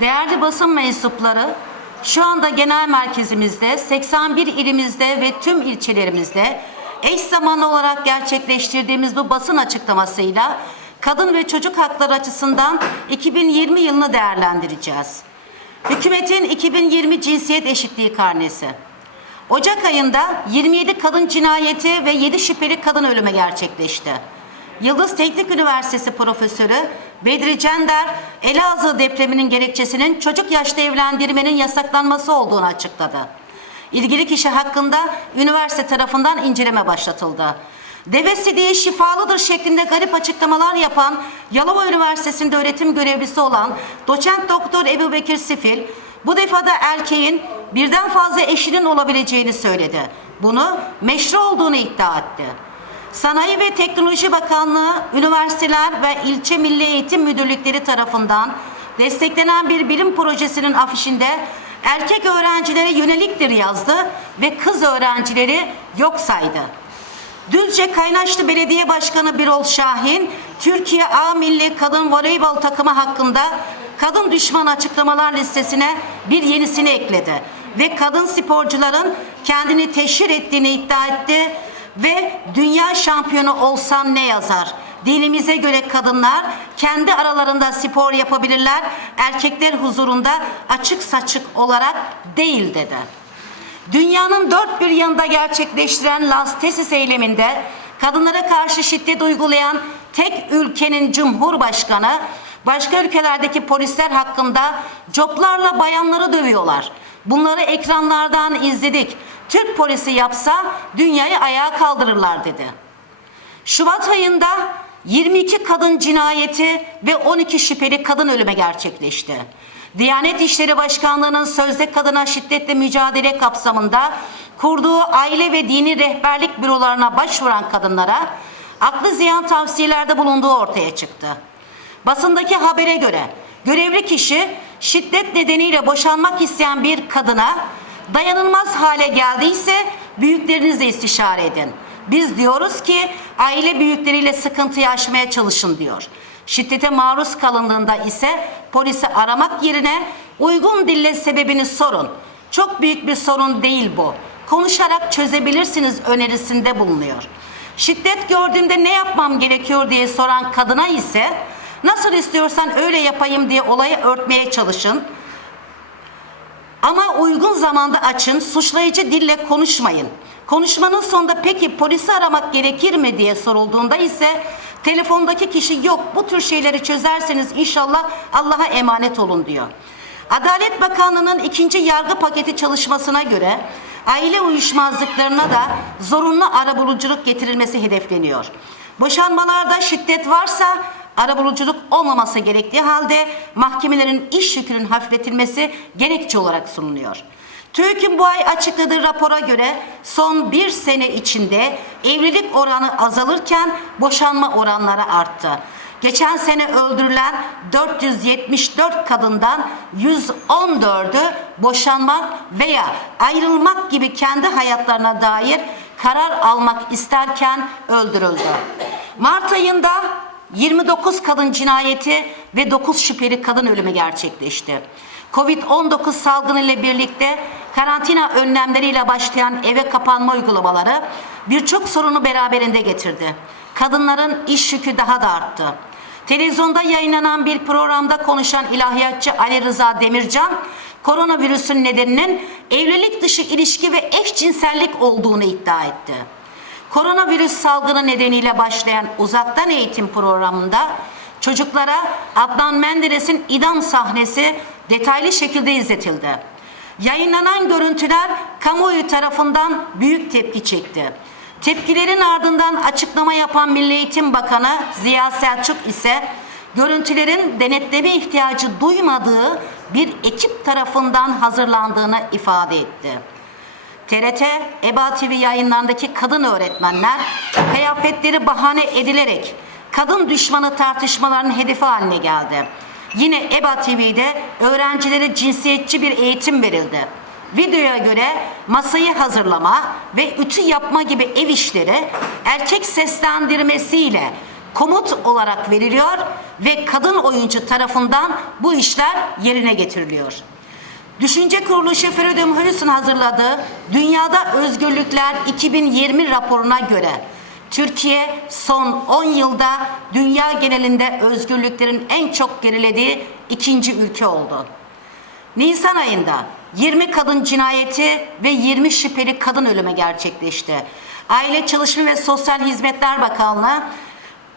Değerli basın mensupları, şu anda genel merkezimizde, 81 ilimizde ve tüm ilçelerimizde eş zamanlı olarak gerçekleştirdiğimiz bu basın açıklamasıyla kadın ve çocuk hakları açısından 2020 yılını değerlendireceğiz. Hükümetin 2020 cinsiyet eşitliği karnesi. Ocak ayında 27 kadın cinayeti ve 7 şüpheli kadın ölümü gerçekleşti. Yıldız Teknik Üniversitesi Profesörü Bedri Cender, Elazığ depreminin gerekçesinin çocuk yaşta evlendirmenin yasaklanması olduğunu açıkladı. İlgili kişi hakkında üniversite tarafından inceleme başlatıldı. Deve sidiği şifalıdır şeklinde garip açıklamalar yapan Yalova Üniversitesi'nde öğretim görevlisi olan doçent doktor Ebu Bekir Sifil, bu defada erkeğin birden fazla eşinin olabileceğini söyledi. Bunu meşru olduğunu iddia etti. Sanayi ve Teknoloji Bakanlığı, üniversiteler ve ilçe milli eğitim müdürlükleri tarafından desteklenen bir bilim projesinin afişinde erkek öğrencilere yöneliktir yazdı ve kız öğrencileri yok saydı. Düzce Kaynaşlı Belediye Başkanı Birol Şahin, Türkiye A Milli Kadın Voleybol takımı hakkında kadın düşman açıklamalar listesine bir yenisini ekledi ve kadın sporcuların kendini teşhir ettiğini iddia etti ve dünya şampiyonu olsam ne yazar? Dinimize göre kadınlar kendi aralarında spor yapabilirler, erkekler huzurunda açık saçık olarak değil dedi. Dünyanın dört bir yanında gerçekleştiren Las Tesis eyleminde kadınlara karşı şiddet uygulayan tek ülkenin cumhurbaşkanı başka ülkelerdeki polisler hakkında coplarla bayanları dövüyorlar. Bunları ekranlardan izledik. Türk polisi yapsa dünyayı ayağa kaldırırlar dedi. Şubat ayında 22 kadın cinayeti ve 12 şüpheli kadın ölümü gerçekleşti. Diyanet İşleri Başkanlığı'nın sözde kadına şiddetle mücadele kapsamında kurduğu aile ve dini rehberlik bürolarına başvuran kadınlara aklı ziyan tavsiyelerde bulunduğu ortaya çıktı. Basındaki habere göre görevli kişi şiddet nedeniyle boşanmak isteyen bir kadına dayanılmaz hale geldiyse büyüklerinizle istişare edin. Biz diyoruz ki aile büyükleriyle sıkıntıyı aşmaya çalışın diyor. Şiddete maruz kalındığında ise polisi aramak yerine uygun dille sebebini sorun. Çok büyük bir sorun değil bu. Konuşarak çözebilirsiniz önerisinde bulunuyor. Şiddet gördüğümde ne yapmam gerekiyor diye soran kadına ise nasıl istiyorsan öyle yapayım diye olayı örtmeye çalışın. Ama uygun zamanda açın, suçlayıcı dille konuşmayın. Konuşmanın sonunda peki polisi aramak gerekir mi diye sorulduğunda ise telefondaki kişi yok bu tür şeyleri çözerseniz inşallah Allah'a emanet olun diyor. Adalet Bakanlığı'nın ikinci yargı paketi çalışmasına göre aile uyuşmazlıklarına da zorunlu arabuluculuk getirilmesi hedefleniyor. Boşanmalarda şiddet varsa arabuluculuk olmaması gerektiği halde mahkemelerin iş yükünün hafifletilmesi gerekçe olarak sunuluyor. TÜİK'in bu ay açıkladığı rapora göre son bir sene içinde evlilik oranı azalırken boşanma oranları arttı. Geçen sene öldürülen 474 kadından 114'ü boşanmak veya ayrılmak gibi kendi hayatlarına dair karar almak isterken öldürüldü. Mart ayında 29 kadın cinayeti ve 9 şüpheli kadın ölümü gerçekleşti. Covid-19 salgını ile birlikte karantina önlemleriyle başlayan eve kapanma uygulamaları birçok sorunu beraberinde getirdi. Kadınların iş yükü daha da arttı. Televizyonda yayınlanan bir programda konuşan ilahiyatçı Ali Rıza Demircan, koronavirüsün nedeninin evlilik dışı ilişki ve eşcinsellik olduğunu iddia etti. Koronavirüs salgını nedeniyle başlayan uzaktan eğitim programında çocuklara Adnan Menderes'in idam sahnesi detaylı şekilde izletildi. Yayınlanan görüntüler kamuoyu tarafından büyük tepki çekti. Tepkilerin ardından açıklama yapan Milli Eğitim Bakanı Ziya Selçuk ise görüntülerin denetleme ihtiyacı duymadığı bir ekip tarafından hazırlandığını ifade etti. TRT, EBA TV yayınlarındaki kadın öğretmenler kıyafetleri bahane edilerek kadın düşmanı tartışmaların hedefi haline geldi. Yine EBA TV'de öğrencilere cinsiyetçi bir eğitim verildi. Videoya göre masayı hazırlama ve ütü yapma gibi ev işleri erkek seslendirmesiyle komut olarak veriliyor ve kadın oyuncu tarafından bu işler yerine getiriliyor. Düşünce Kuruluşu Freedom House'un hazırladığı Dünyada Özgürlükler 2020 raporuna göre Türkiye son 10 yılda dünya genelinde özgürlüklerin en çok gerilediği ikinci ülke oldu. Nisan ayında 20 kadın cinayeti ve 20 şüpheli kadın ölümü gerçekleşti. Aile Çalışma ve Sosyal Hizmetler Bakanlığı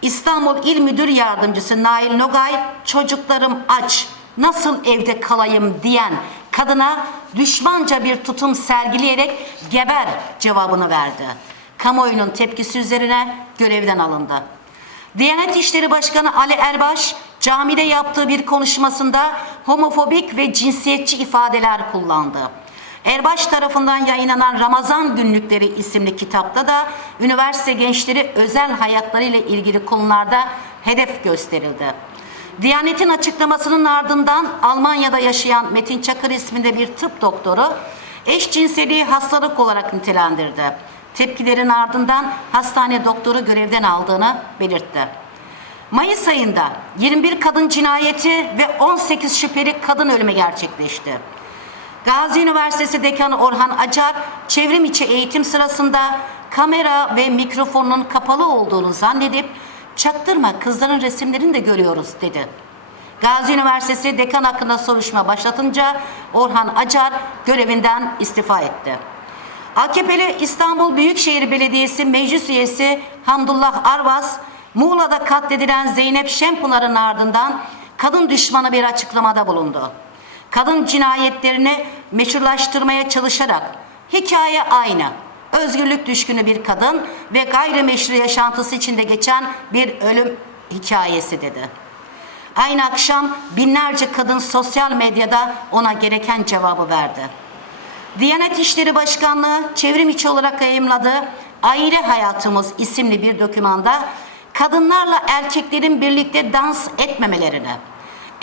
İstanbul İl Müdür Yardımcısı Nail Nogay çocuklarım aç nasıl evde kalayım diyen kadına düşmanca bir tutum sergileyerek geber cevabını verdi. Kamuoyunun tepkisi üzerine görevden alındı. Diyanet İşleri Başkanı Ali Erbaş camide yaptığı bir konuşmasında homofobik ve cinsiyetçi ifadeler kullandı. Erbaş tarafından yayınlanan Ramazan Günlükleri isimli kitapta da üniversite gençleri özel hayatlarıyla ilgili konularda hedef gösterildi. Diyanet'in açıklamasının ardından Almanya'da yaşayan Metin Çakır isminde bir tıp doktoru eşcinseliği hastalık olarak nitelendirdi. Tepkilerin ardından hastane doktoru görevden aldığını belirtti. Mayıs ayında 21 kadın cinayeti ve 18 şüpheli kadın ölümü gerçekleşti. Gazi Üniversitesi Dekanı Orhan Acar, çevrim içi eğitim sırasında kamera ve mikrofonun kapalı olduğunu zannedip çaktırma kızların resimlerini de görüyoruz dedi. Gazi Üniversitesi dekan hakkında soruşturma başlatınca Orhan Acar görevinden istifa etti. AKP'li İstanbul Büyükşehir Belediyesi Meclis Üyesi Hamdullah Arvas, Muğla'da katledilen Zeynep Şempınar'ın ardından kadın düşmanı bir açıklamada bulundu. Kadın cinayetlerini meşrulaştırmaya çalışarak hikaye aynı. Özgürlük düşkünü bir kadın ve gayrimeşru yaşantısı içinde geçen bir ölüm hikayesi dedi. Aynı akşam binlerce kadın sosyal medyada ona gereken cevabı verdi. Diyanet İşleri Başkanlığı çevrim içi olarak yayımladığı Aile Hayatımız isimli bir dokümanda kadınlarla erkeklerin birlikte dans etmemelerini,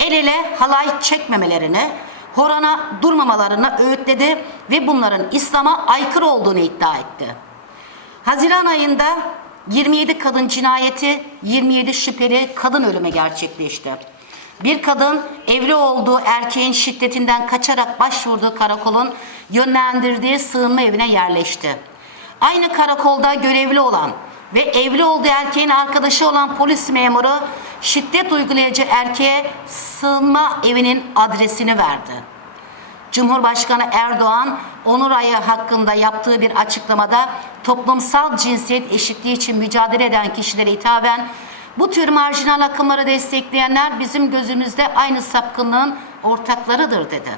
el ele halay çekmemelerini, horana durmamalarını öğütledi ve bunların İslam'a aykırı olduğunu iddia etti. Haziran ayında 27 kadın cinayeti, 27 şüpheli kadın ölümü gerçekleşti. Bir kadın evli olduğu erkeğin şiddetinden kaçarak başvurduğu karakolun yönlendirdiği sığınma evine yerleşti. Aynı karakolda görevli olan ve evli olduğu erkeğin arkadaşı olan polis memuru şiddet uygulayıcı erkeğe sığınma evinin adresini verdi. Cumhurbaşkanı Erdoğan onur ayı hakkında yaptığı bir açıklamada toplumsal cinsiyet eşitliği için mücadele eden kişilere hitaben bu tür marjinal akımları destekleyenler bizim gözümüzde aynı sapkınlığın ortaklarıdır dedi.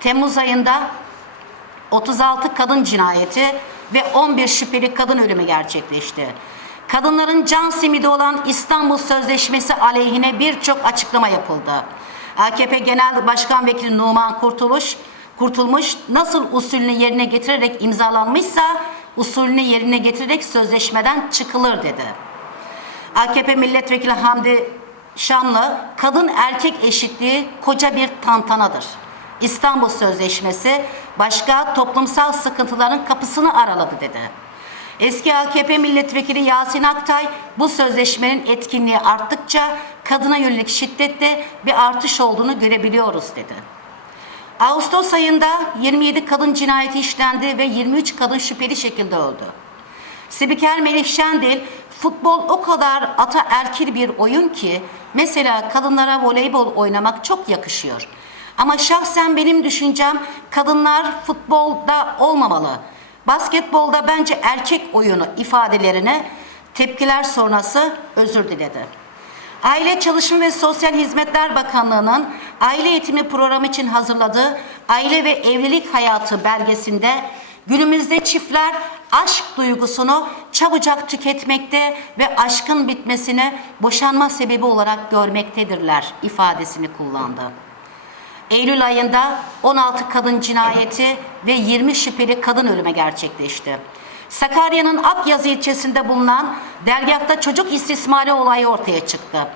Temmuz ayında 36 kadın cinayeti ve 11 şüpheli kadın ölümü gerçekleşti. Kadınların can simidi olan İstanbul Sözleşmesi aleyhine birçok açıklama yapıldı. AKP Genel Başkan Vekili Numan Kurtuluş, Kurtulmuş nasıl usulünü yerine getirerek imzalanmışsa usulünü yerine getirerek sözleşmeden çıkılır dedi. AKP Milletvekili Hamdi Şamlı, kadın erkek eşitliği koca bir tantanadır. İstanbul Sözleşmesi başka toplumsal sıkıntıların kapısını araladı dedi. Eski AKP milletvekili Yasin Aktay bu sözleşmenin etkinliği arttıkça kadına yönelik şiddette bir artış olduğunu görebiliyoruz dedi. Ağustos ayında 27 kadın cinayeti işlendi ve 23 kadın şüpheli şekilde öldü. Spiker Melih Şendil, futbol o kadar ataerkil bir oyun ki mesela kadınlara voleybol oynamak çok yakışıyor. Ama şahsen benim düşüncem kadınlar futbolda olmamalı. Basketbolda bence erkek oyunu ifadelerine tepkiler sonrası özür diledi. Aile Çalışma ve Sosyal Hizmetler Bakanlığı'nın aile eğitimi programı için hazırladığı Aile ve Evlilik Hayatı belgesinde günümüzde çiftler aşk duygusunu çabucak tüketmekte ve aşkın bitmesini boşanma sebebi olarak görmektedirler ifadesini kullandı. Eylül ayında 16 kadın cinayeti ve 20 şüpheli kadın ölümü gerçekleşti. Sakarya'nın Akyazı ilçesinde bulunan dergahta çocuk istismarı olayı ortaya çıktı.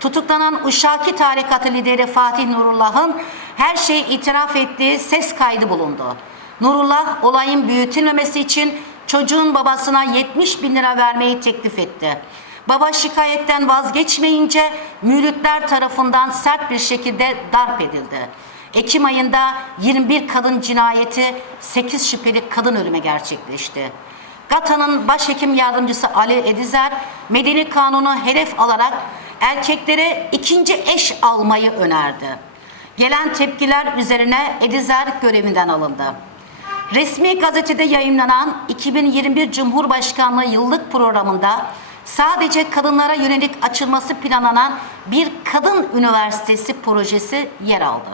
Tutuklanan Uşaki tarikatı lideri Fatih Nurullah'ın her şeyi itiraf ettiği ses kaydı bulundu. Nurullah olayın büyütülmemesi için çocuğun babasına 70 bin lira vermeyi teklif etti. Baba şikayetten vazgeçmeyince müritler tarafından sert bir şekilde darp edildi. Ekim ayında 21 kadın cinayeti, 8 şüpheli kadın ölümü gerçekleşti. GATA'nın başhekim yardımcısı Ali Edizer, medeni kanunu hedef alarak erkeklere ikinci eş almayı önerdi. Gelen tepkiler üzerine Edizer görevinden alındı. Resmi gazetede yayınlanan 2021 Cumhurbaşkanlığı yıllık programında sadece kadınlara yönelik açılması planlanan bir kadın üniversitesi projesi yer aldı.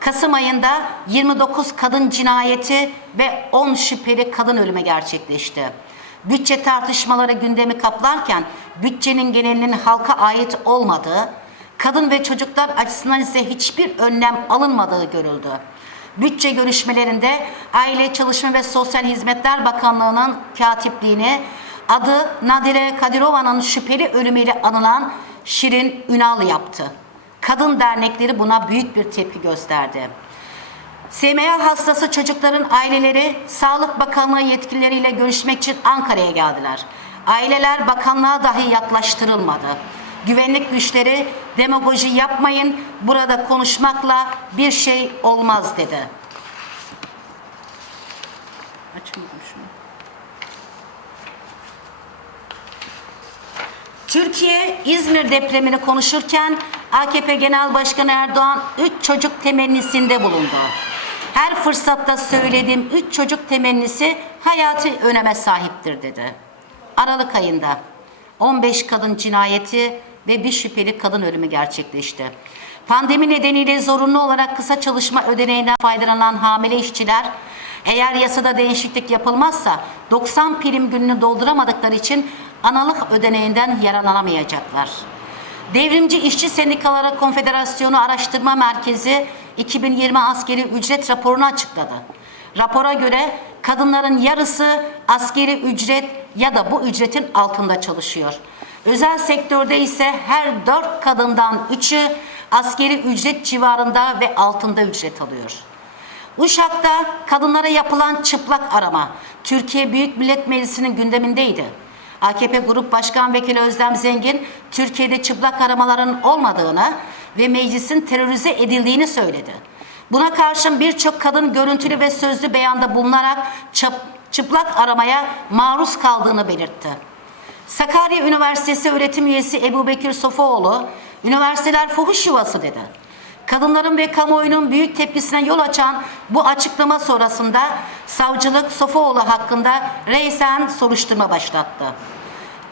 Kasım ayında 29 kadın cinayeti ve 10 şüpheli kadın ölümü gerçekleşti. Bütçe tartışmaları gündemi kaplarken bütçenin genelinin halka ait olmadığı, kadın ve çocuklar açısından ise hiçbir önlem alınmadığı görüldü. Bütçe görüşmelerinde Aile Çalışma ve Sosyal Hizmetler Bakanlığı'nın katipliğini adı Nadire Kadirova'nın şüpheli ölümüyle anılan Şirin Ünal yaptı. Kadın dernekleri buna büyük bir tepki gösterdi. SMA hastası çocukların aileleri Sağlık Bakanlığı yetkilileriyle görüşmek için Ankara'ya geldiler. Aileler bakanlığa dahi yaklaştırılmadı. Güvenlik güçleri demagoji yapmayın, burada konuşmakla bir şey olmaz dedi. Açmadım Türkiye İzmir depremini konuşurken AKP Genel Başkanı Erdoğan 3 çocuk temennisinde bulundu. Her fırsatta söylediğim 3 çocuk temennisi hayati öneme sahiptir dedi. Aralık ayında 15 kadın cinayeti ve bir şüpheli kadın ölümü gerçekleşti. Pandemi nedeniyle zorunlu olarak kısa çalışma ödeneğinden faydalanan hamile işçiler eğer yasada değişiklik yapılmazsa 90 prim gününü dolduramadıkları için analık ödeneğinden yararlanamayacaklar. Devrimci İşçi Sendikaları Konfederasyonu Araştırma Merkezi 2020 askeri ücret raporunu açıkladı. Rapora göre kadınların yarısı askeri ücret ya da bu ücretin altında çalışıyor. Özel sektörde ise her dört kadından üçü askeri ücret civarında ve altında ücret alıyor. Uşak'ta kadınlara yapılan çıplak arama Türkiye Büyük Millet Meclisi'nin gündemindeydi. AKP Grup Başkan Vekili Özlem Zengin, Türkiye'de çıplak aramaların olmadığını ve meclisin terörize edildiğini söyledi. Buna karşın birçok kadın görüntülü ve sözlü beyanda bulunarak çıplak aramaya maruz kaldığını belirtti. Sakarya Üniversitesi öğretim üyesi Ebu Bekir Sofuoğlu, üniversiteler fuhuş yuvası dedi. Kadınların ve kamuoyunun büyük tepkisine yol açan bu açıklama sonrasında savcılık Sofuoğlu hakkında reysen soruşturma başlattı.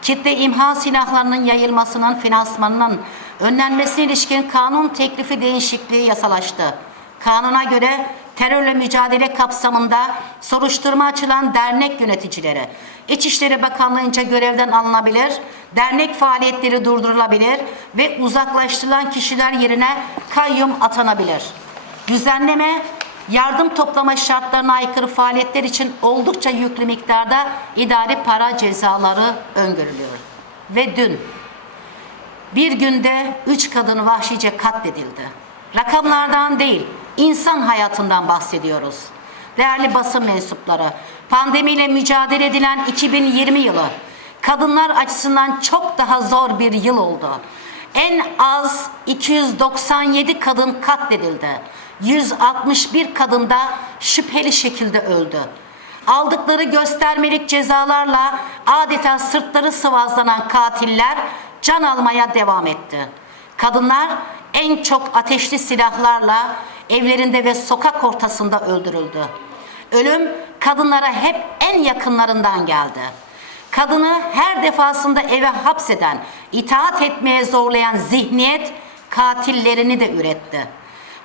Kitle imha silahlarının yayılmasının finansmanının önlenmesine ilişkin kanun teklifi değişikliği yasalaştı. Kanuna göre terörle mücadele kapsamında soruşturma açılan dernek yöneticileri İçişleri Bakanlığı'nca görevden alınabilir, dernek faaliyetleri durdurulabilir ve uzaklaştırılan kişiler yerine kayyum atanabilir. Düzenleme yardım toplama şartlarına aykırı faaliyetler için oldukça yüklü miktarda idari para cezaları öngörülüyor. Ve dün bir günde üç kadın vahşice katledildi. Rakamlardan değil, insan hayatından bahsediyoruz. Değerli basın mensupları, pandemiyle mücadele edilen 2020 yılı kadınlar açısından çok daha zor bir yıl oldu. En az 297 kadın katledildi. 161 kadın da şüpheli şekilde öldü. Aldıkları göstermelik cezalarla adeta sırtları sıvazlanan katiller can almaya devam etti. Kadınlar en çok ateşli silahlarla evlerinde ve sokak ortasında öldürüldü. Ölüm kadınlara hep en yakınlarından geldi. Kadını her defasında eve hapseden, itaat etmeye zorlayan zihniyet katillerini de üretti.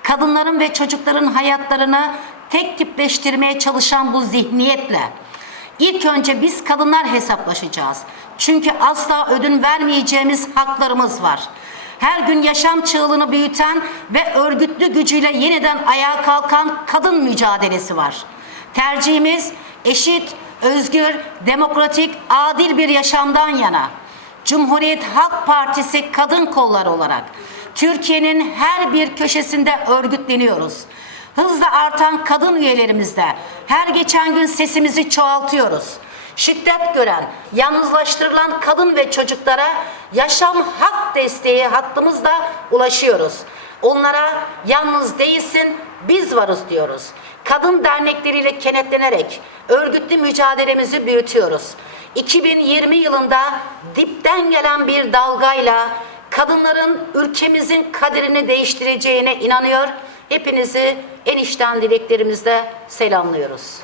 Kadınların ve çocukların hayatlarını tek tipleştirmeye çalışan bu zihniyetle ilk önce biz kadınlar hesaplaşacağız. Çünkü asla ödün vermeyeceğimiz haklarımız var. Her gün yaşam çığlığını büyüten ve örgütlü gücüyle yeniden ayağa kalkan kadın mücadelesi var. Tercihimiz eşit, özgür, demokratik, adil bir yaşamdan yana. Cumhuriyet Halk Partisi kadın kolları olarak Türkiye'nin her bir köşesinde örgütleniyoruz. Hızla artan kadın üyelerimizle her geçen gün sesimizi çoğaltıyoruz. Şiddet gören, yalnızlaştırılan kadın ve çocuklara yaşam hak desteği hattımızla ulaşıyoruz. Onlara yalnız değilsin, biz varız diyoruz. Kadın dernekleriyle kenetlenerek örgütlü mücadelemizi büyütüyoruz. 2020 yılında dipten gelen bir dalgayla kadınların ülkemizin kaderini değiştireceğine inanıyor. Hepinizi en içten dileklerimizle selamlıyoruz.